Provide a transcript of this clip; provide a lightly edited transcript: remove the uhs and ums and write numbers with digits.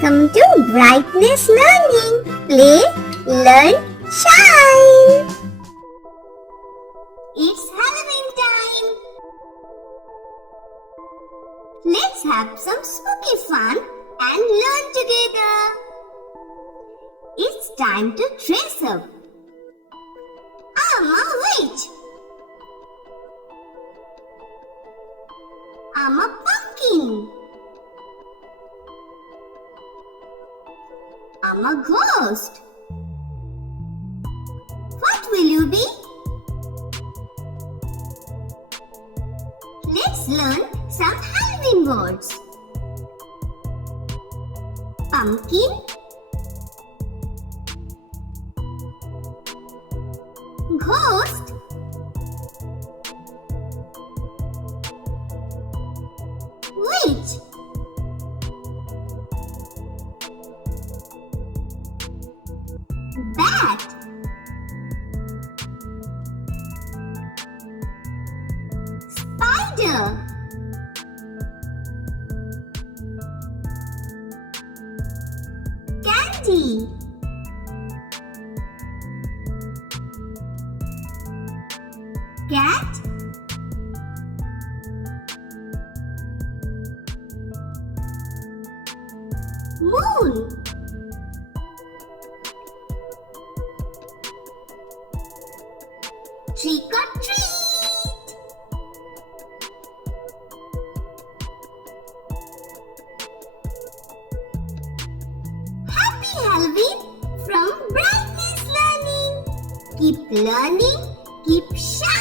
welcome to BrightNest Learning. Play, learn, shine. It's Halloween time. Let's have some spooky fun and learn together. It's time to dress up. I'm a witch. I'm a pumpkin. I'm a ghost. What will you be? Let's learn some Halloween words. Pumpkin, ghost, witch, bat, spider, candy, cat, moon, trick or treat. Happy Halloween from BrightNest Learning. Keep learning, keep shining.